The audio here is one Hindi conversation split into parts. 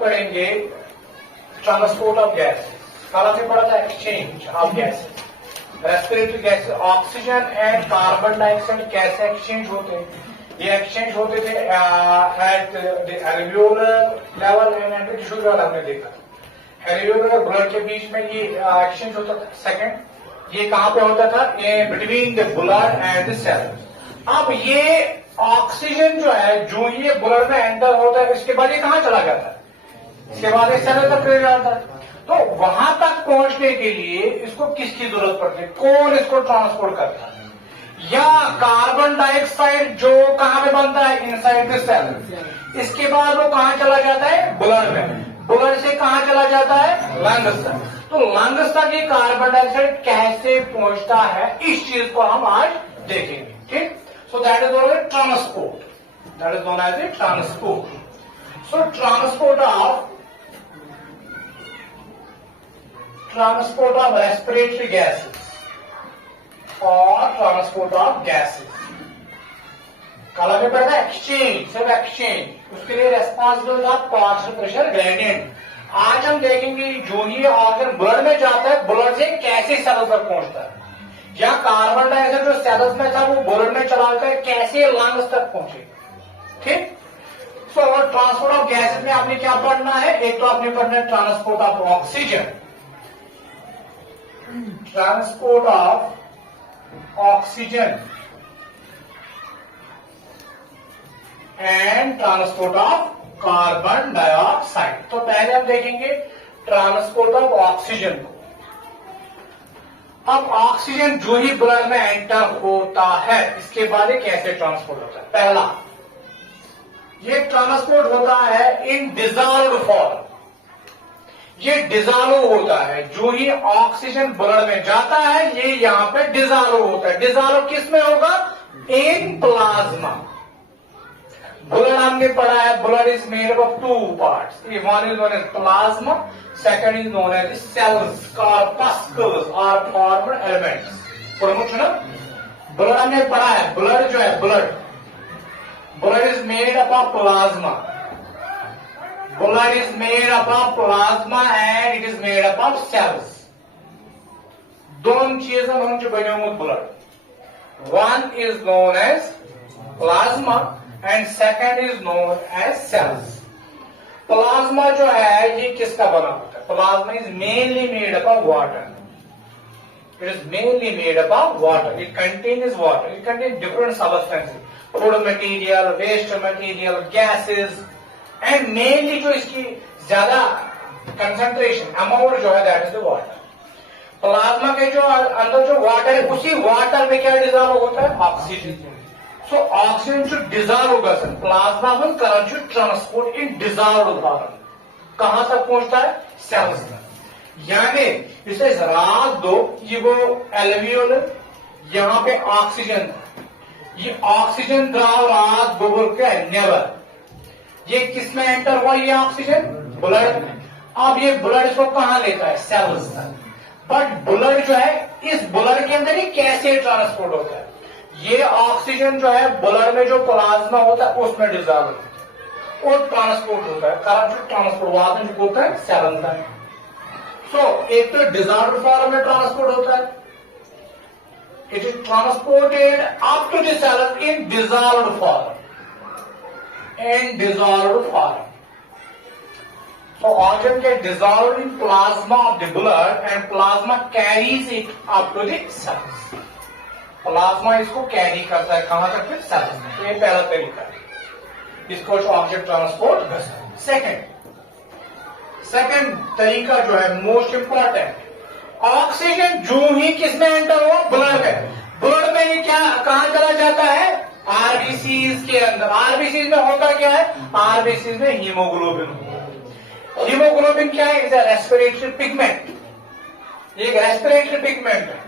पढ़ेंगे ट्रांसपोर्ट ऑफ गैस। कल हमने पढ़ा था exchange of gas, respiratory gas, oxygen and carbon dioxide कैसे एक्सचेंज होते हैं। ये एक्सचेंज होते थे at the alveolar level and at tissue level. हमने देखा एल्वियोलर और ब्लड के बीच में ये एक्सचेंज होता था। सेकंड, ये कहां पे होता था? ये between the blood and the cell. अब ये ऑक्सीजन जो है जो ये ब्लड में एंटर होता है, इसके बाद ये कहां चला जाता है? इसके बाद ये सेल तक ले जाता है। तो वहां तक पहुंचने के लिए इसको किसकी जरूरत पड़ती है? कौन इसको ट्रांसपोर्ट करता है? या कार्बन डाइऑक्साइड जो कहां पे बनता है? Inside the cell. इसके बाद वो कहां चला जाता है? ब्लड में। ब्लड से कहां चला जाता है? लंग्स तक। तो लंग्स तक ये कार्बन डाइऑक्साइड कैसे पहुंचता है, इस चीज को हम आज देखेंगे। ठीक, so that is known as transport. That is known as a transport. So transport of respiratory gases or transport of gases. कल हमें पढ़ा था एक्सचेंज, सिर्फ एक्सचेंज, उसके लिए रेस्पॉन्सिबल था पार्शियल प्रेशर ग्रेडियंट। आज हम देखेंगे जो ही ऑर्गन ब्लड में जाता है, ब्लड से कैसे सेल तक पहुंचता है, या कार्बन डाइऑक्साइड जो सेल्स में था वो ब्लड में चला कर कैसे लंग्स तक पहुंचेगा। ठीक, सो ट्रांसपोर्ट ऑफ गैसेस में आपने क्या पढ़ना है? एक तो आपने पढ़ना है transport of oxygen, transport of oxygen and transport of carbon dioxide. तो पहले हम देखेंगे ट्रांसपोर्ट ऑफ ऑक्सीजन को। अब ऑक्सीजन जो ही ब्लड में एंटर होता है, इसके बाद ये कैसे ट्रांसपोर्ट होता है? पहला, ये ट्रांसपोर्ट होता है इन डिजॉल्व्ड फॉर्म। ये डिजॉल्व होता है, जो ही ऑक्सीजन ब्लड में जाता है ये यहां पे डिजॉल्व होता है। डिजॉल्व किस में होगा? In plasma. ब्लड हमने पढ़ा है, blood is made up of two parts, one is known as plasma, second is known as the cells, corpuscles are formed elements. Blood हमने पढ़ा है, ब्लड जो है blood is made up of plasma, blood is made up of plasma and it is made up of cells. दोनों चीजें हम बने blood, one is known as plasma and second is known as cells. Plasma जो है ये किसका बना होता है? Plasma is mainly made up of water. It is mainly made up of water. It contains water, it contains different substances, food material, waste material, gases, and mainly जो इसकी ज्यादा कंसंट्रेशन अमाउंट जो है that is the water. Plasma के जो अंदर जो वाटर है, उसी वाटर में क्या डिजॉल्व होता है? Oxygen. So oxygen should dissolve होगा sir, plasma will current should transport in dissolved form। कहां तक पहुंचता है? सेल्स तक। यानी इसे रात दो, ये वो एल्वियोलर, यहां पे ऑक्सीजन था, ये ऑक्सीजन द्राव रात बोल के नेवर, ये किस में एंटर हुआ? ये ऑक्सीजन ब्लड में। अब ये ब्लड इसको कहां लेता है? सेल्स तक। बट ब्लड जो है, इस ब्लड के अंदर ही कैसे ट्रांसपोर्ट होता है? ये ऑक्सीजन जो है ब्लड में जो प्लाज्मा होता है उसमें डिजॉल्व होता है और ट्रांसपोर्ट होता है। करंट ट्रांसपोर्ट बाद में होता है सेल तक। सो एक तो डिजॉल्व्ड फॉर्म में ट्रांसपोर्ट होता है, it is transported up to the cell in dissolved form. In dissolved form, so oxygen get dissolved in plasma of the blood and plasma carries it up to the cells। Plasma इसको कैरी करता है कहां तक? फिर सेल्स में। तो ये पहला तरीका है, इसको ऑक्सीजन ट्रांसपोर्ट कर। सेकंड तरीका जो है मोस्ट इंपॉर्टेंट, ऑक्सीजन जो ही किसमें एंटर हुआ? ब्लड में। ब्लड में ये क्या कहां चला जाता है? आरबीसीज के अंदर। आरबीसीज में होता क्या है? आरबीसीज में हीमोग्लोबिन होता है। हीमोग्लोबिन क्या है? इज अ रेस्पिरेटरी पिगमेंट, ये एक रेस्पिरेटरी पिगमेंट है।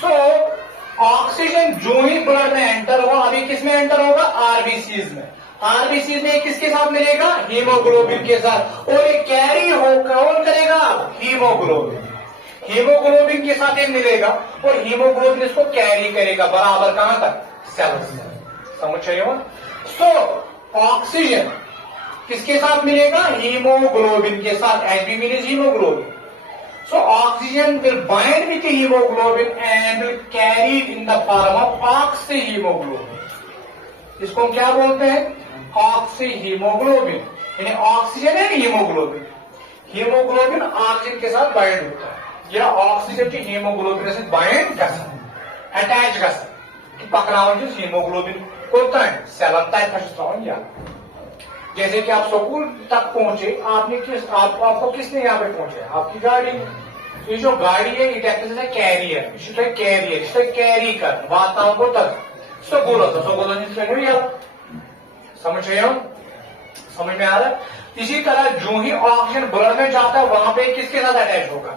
सो ऑक्सीजन जो ही ब्लड में एंटर हुआ, अभी किसमें एंटर होगा? आरबीसीज में। आरबीसीज में किसके साथ मिलेगा? हीमोग्लोबिन के साथ। और ये कैरी हो कौन करेगा? हीमोग्लोबिन। हीमोग्लोबिन के साथ ये मिलेगा और हीमोग्लोबिन इसको कैरी करेगा बराबर कहां तक? सेल्स। समझ चाहिए। सो ऑक्सीजन किसके साथ मिलेगा? हीमोग्लोबिन के साथ. Hb means hemoglobin. So oxygen will bind with the hemoglobin and will carry it in the form of oxyhemoglobin. इसको हम क्या बोलते हैं? ऑक्सीहीमोग्लोबिन. यानी oxygen and haemoglobin. Haemoglobin oxygen के साथ बाइंड होता है या ऑक्सीजन की हीमोग्लोबिन से बाइंड कर सकते, अटैच कर सकते. पकड़ावन जो हीमोग्लोबिन होता है सेलन तक फंसता या जैसे कि आप स्कूल तक पहुंचे, आपने आपको किसने यहाँ पे पहुंचे? आपकी गाड़ी. ये जो गाड़ी है it act as a carrier. इससे कैरी कर वाताओं को तक स्कूल होता. समझ रहे हो? समझ में आ रहा है? इसी तरह जो ही ऑक्सीजन ब्लड में जाता है वहां पे किसके साथ अटैच होगा?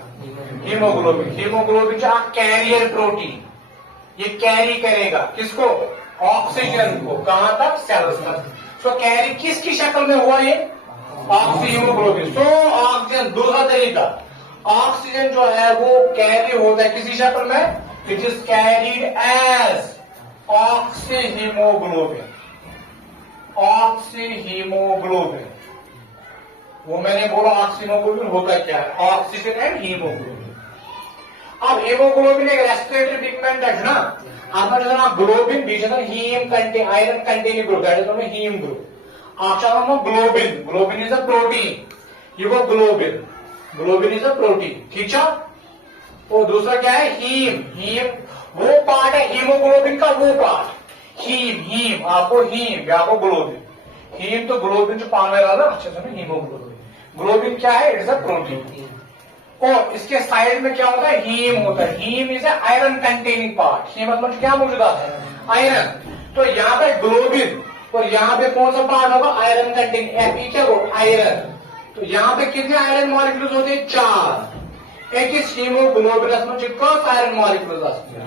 हीमोग्लोबिन. हीमोग्लोबिन जो कैरियर प्रोटीन, ये कैरी करेगा किसको? ऑक्सीजन को. कहां तक? सेल्स तक. तो कैरी किसकी शक्ल में हुआ? ये ऑक्सीहीमोग्लोबिन. तो ऑक्सीजन दूसरा तरीका, ऑक्सीजन जो है वो कैरी होता है किसी शक्ल में? It is carried as oxyhaemoglobin. Oxyhaemoglobin. वो मैंने बोला ऑक्सीहीमोग्लोबिन होता क्या है? Oxygen and haemoglobin. अब हीमोग्लोबिन एक रेस्पिरेटरी पिगमेंट है ना. आपका ग्लोबिन बीच haem contain iron containing group, that is haem group. आपका globin. Globin is a protein. ये वो ग्लोबिन इज अ प्रोटीन. ठीक है. और दूसरा क्या है? हीम वो पार्ट है हीमोग्लोबिन का, वो पार्ट. हीम आपको ग्लोबिन. हीम तो ग्लोबिन जो पान में रहा था अच्छे से हीमोग्लोबिन. ग्लोबिन क्या है? It is a protein. और इसके साइड में क्या होता है? हीम होता है. Haem is iron containing part. Haem मतलब क्या मौजूद है? आयरन. तो यहाँ पे ग्लोबिन और यहाँ पे कौन सा पार्ट होगा? Iron containing. क्या हो? आयरन. तो यहाँ पे कितने आयरन मॉलिक्यूल्स होते हैं? 4. एक इस हीमोग्लोबिनस में कितने आयरन मॉलिक्यूल्स आते हैं?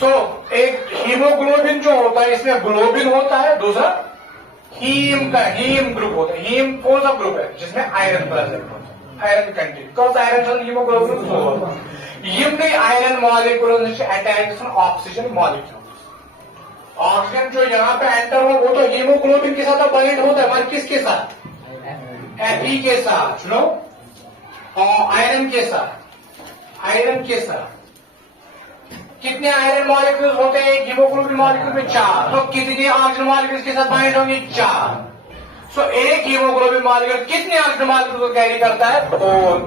सो एक हीमोग्लोबिन जो होता है इसमें ग्लोबिन होता है, दूसरा हीम ग्रुप होता है. हीम कौन सा ग्रुप है? जिसमें आयरन प्रेजेंट होता है. आयरन कंटेंट कौन आयरन हीमोग्लोबिन. हीम में iron molecule attach oxygen molecule. Oxygen जो यहाँ पे एंटर हो वो तो हीमोग्लोबिन के साथ बाइंड होता है, मगर किसके साथ? Fe के साथ. सुनो, आयरन के साथ. कितने आयरन मॉलिक्यूल्स होते हैं हीमोग्लोबिन मॉलिक्यूल में? 4. तो कितने ऑक्सीजन मॉलिक्यूल्स के साथ बाइंड होंगे? 4. सो एक हीमोग्लोबिन मॉलिक्यूल कितने ऑक्सीजन मॉलिक्यूल को कैरी करता है? 4.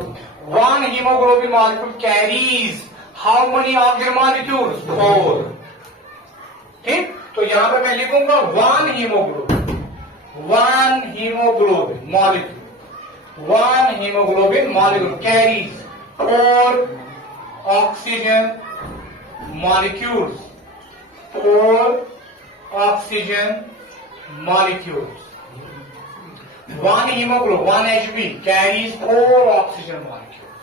1 haemoglobin molecule carries how many oxygen molecules? 4. ठीक. तो यहां पे मैं लिखूंगा 1 haemoglobin molecule carries 4 oxygen molecules. 4 oxygen molecules. 1 hemoglobin, 1 Hb carries 4 oxygen molecules.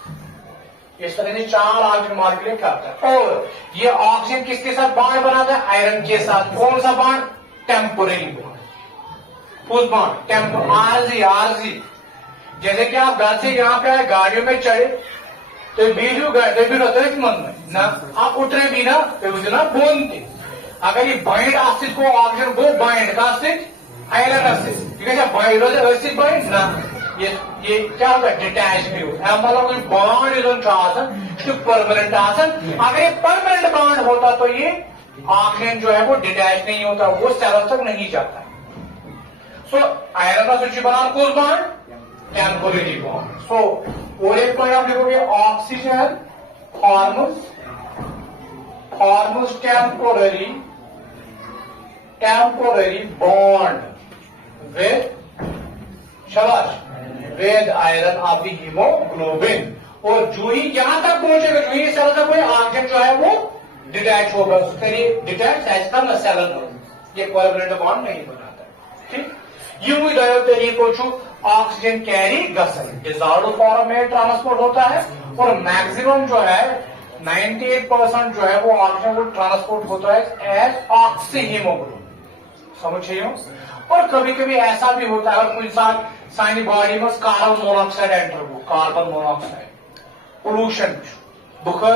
इस तरह से 4 ऑक्सीजन मॉलिक्यूल करता है. और ये ऑक्सीजन किसके साथ बॉन्ड बनाता है? आयरन के साथ. कौन सा बॉन्ड? Temporary bond. उस बॉन्ड आरजी. जैसे कि आप घर से यहाँ पे गाड़ियों में चढ़े तो बीजू मन में ना आप उठ रहे भी ना तो ना बोनते. अगर ये बाइंड आसिड को ऑक्सीजन को बाइंड का आसिड आयरन आसिड ठीक है. बाइंड आसिड बाइंड ना ये क्या होगा? डिटैच भी होता. मतलब बॉन्ड इज परमानेंट आसन. अगर ये परमानेंट बॉन्ड होता तो ये ऑक्सीजन जो है वो डिटैच नहीं होता, वो सेल तक नहीं जाता. सो आयरन का सूची बना कोस बॉन्ड टेम्पोररी बॉन्ड. सो और एक पॉइंट आप लिखोगे oxygen forms temporary bond with iron of the haemoglobin. और जो ही यहां तक पहुंचेगा, जो ही सेल का कोई ऑक्सीजन जो है वो डिटैच होगा. डिटैच ऐसा न सेल ये कोएवलेंट बॉन्ड नहीं बनाता. ठीक. यूं ही तरीकों छू ऑक्सीजन कैरी गसन डिजॉल्व फॉर्म में ट्रांसपोर्ट होता है. और मैक्सिमम जो है 98% जो है वो ऑक्सीजन को ट्रांसपोर्ट होता है एज ऑक्सीहीमोग्लोबिन. समझिए. और कभी कभी ऐसा भी होता है कोई साथ सानी बॉडी में कार्बन मोनोऑक्साइड एंटर हो. कार्बन मोनोऑक्साइड पोल्यूशन बुखार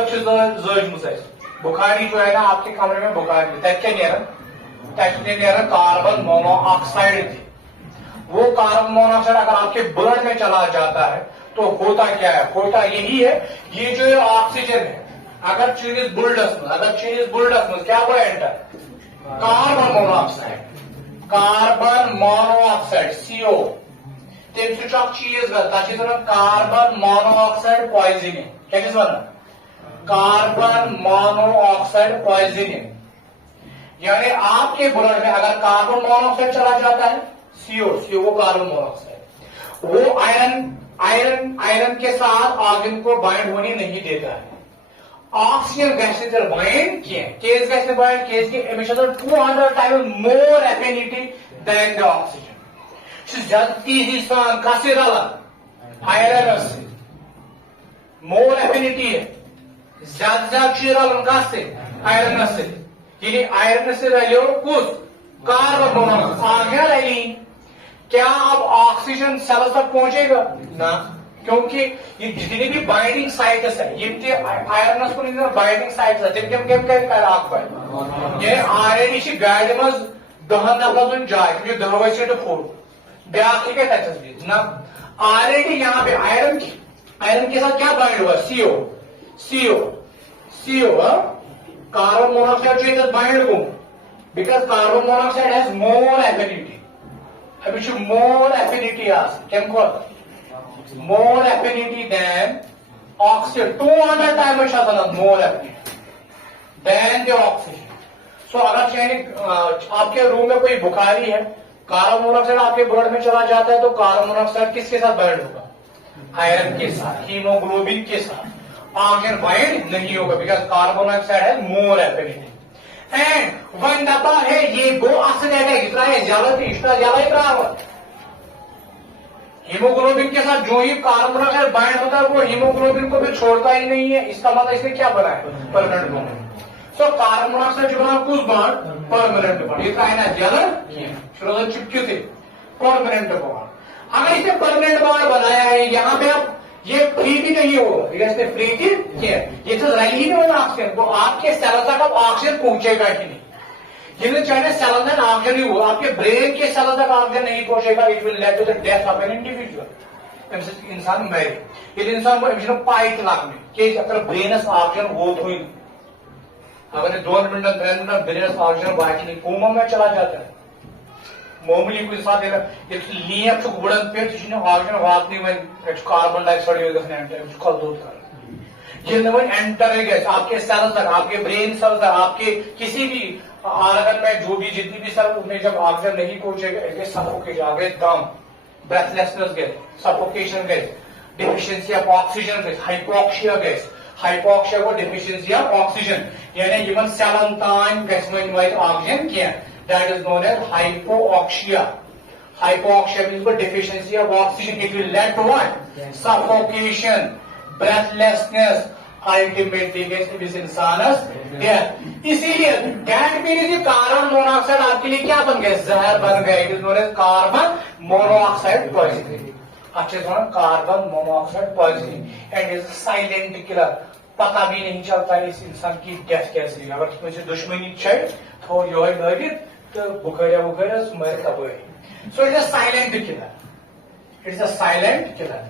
बुखारी जो है ना आपके कमरे में बुखारी कार्बन मोनोऑक्साइड थी। वो कार्बन मोनोऑक्साइड अगर आपके ब्लड में चला जाता है तो होता क्या है, होता यही है, ये जो ऑक्सीजन है अगर चीज बुल्डस क्या वो एंटर कार्बन मोनोऑक्साइड, CO तम चीज कार्बन मोनोऑक्साइड पॉइजनिंग, क्या चीज वन कार्बन मोनोऑक्साइड पॉइजनिंग, यानी आपके ब्लड में अगर कार्बन मोनोऑक्साइड चला जाता है CO वो कार्बन मोनोऑक्साइड वो आयरन के साथ ऑर्गन को बाइंड होने नहीं देता है। Oxygen gas bind case gas bind case की emission 200 times more affinity than the oxygen जल्दी सान कसे रलन आयरन से मोर एफिनिटी है ज्यादा रलन कसे आयरन से, यानी आयरन से रलियो कुछ कार्बन मोनोऑक्साइड रली, क्या अब ऑक्सीजन सेल तक पहुंचेगा ना, क्योंकि ये जितनी भी बाइंडिंग साइट्स है ये आयरन को बाइंडिंग साइट्स है तम कम कर ये ऑलरेडी गाड़ी मज 10 नफर जाए 10 वैसे तो फोड़ ब्या ना ऑलरेडी यहाँ पे आयरन के साथ क्या बाइंड हुआ CO कार्बन मोनोऑक्साइड बाइंड को because carbon monoxide has more affinity, अभी मोर एफिनिटी कम more affinity than oxygen 200 times more affinity than the oxygen. So अगर चाहे आपके रूम में कोई बुखारी है कार्बन मोनोऑक्साइड आपके ब्लड में चला जाता है तो कार्बन मोनोऑक्साइड किसके साथ बाइंड होगा, आयरन के साथ, हीमोग्लोबिन के साथ, ऑक्सीजन बाइंड नहीं होगा बिकॉज कार्बन मोनोऑक्साइड है मोर एफिनिटी एंड वन दफा है ये गो ऑक्सीडेट है इतना है जलत इतना जला बराबर हीमोग्लोबिन के साथ जो ही कार्बन मोनोऑक्साइड बाइंड होता है वो हीमोग्लोबिन को भी छोड़ता ही नहीं है, इसका मतलब इसने क्या बना है permanent bond. So carbon monoxide जो बना कुछ बॉन्ड परमानेंट बॉन्ड, ये है ना जलन चिपके थे परमानेंट बॉन्ड। अगर इसने परमानेंट बॉन्ड बनाया है यहाँ पे आप ये फ्री भी नहीं होगा, इसने फ्री की ये तो रही ही नहीं होगा ऑक्सीजन, वो आपके सेल तक अब ऑक्सीजन पहुंचेगा ही नहीं, जिन्हें चाहे सेल तक ऑक्सीजन ही हुआ आपके ब्रेन के सेल तक ऑक्सीजन नहीं पहुंचेगा, it will lead to the death of an individual इंसान मरे ये इंसान पाइट लागने के अगर ब्रेनस ऑक्सीजन वो थोड़ी अगर 2 मिनट 3 मिनट ब्रेनस ऑक्सीजन वाट नहीं कोमा में चला जाता है मामूली कुछ साथ लियप गुड़न पे ऑक्सीजन वात वन कार्बन डाइऑक्साइड कल दूध कर ये वन एंटर गए आपके सेल तक आपके ब्रेन सेल तक आपके किसी भी ऑर्गन में जो भी जितनी भी सेल उनमें जब ऑक्सीजन नहीं पहुंचेगा सफोकेशन आ गए दम ब्रेथलेसनेस गए सफोकेशन गए डिफिशियंसी ऑफ ऑक्सीजन गए हाइपोक्सिया को डिफिशियंसी ऑफ ऑक्सीजन यानी यमन सेलन तान गए ऑक्सीजन क्या that is known as hypoxia. Hypoxia means the deficiency of oxygen. It will lead to what? Suffocation, breathlessness, ultimately gets to this insan's death. इसीलिए that means कार्बन मोनोऑक्साइड आपके लिए क्या बन गए, जहर बन गए। It is known as carbon monoxide poisoning. अच्छे से carbon monoxide poisoning and is silent killer, पता भी नहीं चलता है इस इंसान की डेथ कैसे है। अगर मुझे दुश्मनी चाहिए तो यो लगित तो बुखारिया मर तब। So it is a silent killer, it is a silent killer,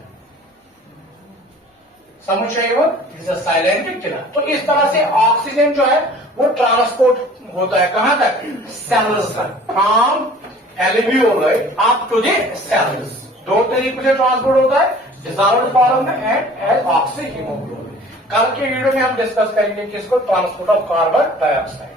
समझ चाहिए वो it is a silent killer. तो इस तरह से ऑक्सीजन जो है वो ट्रांसपोर्ट होता है कहां तक, सेल्स तक, from alveoli up to the cells. 2 तरीकों से ट्रांसपोर्ट होता है, डिसॉल्व्ड फॉर्म में एंड एज ऑक्सी हीमोग्लोबिन। कल के वीडियो में हम डिस्कस करेंगे किसको, ट्रांसपोर्ट ऑफ कार्बन डाइऑक्साइड।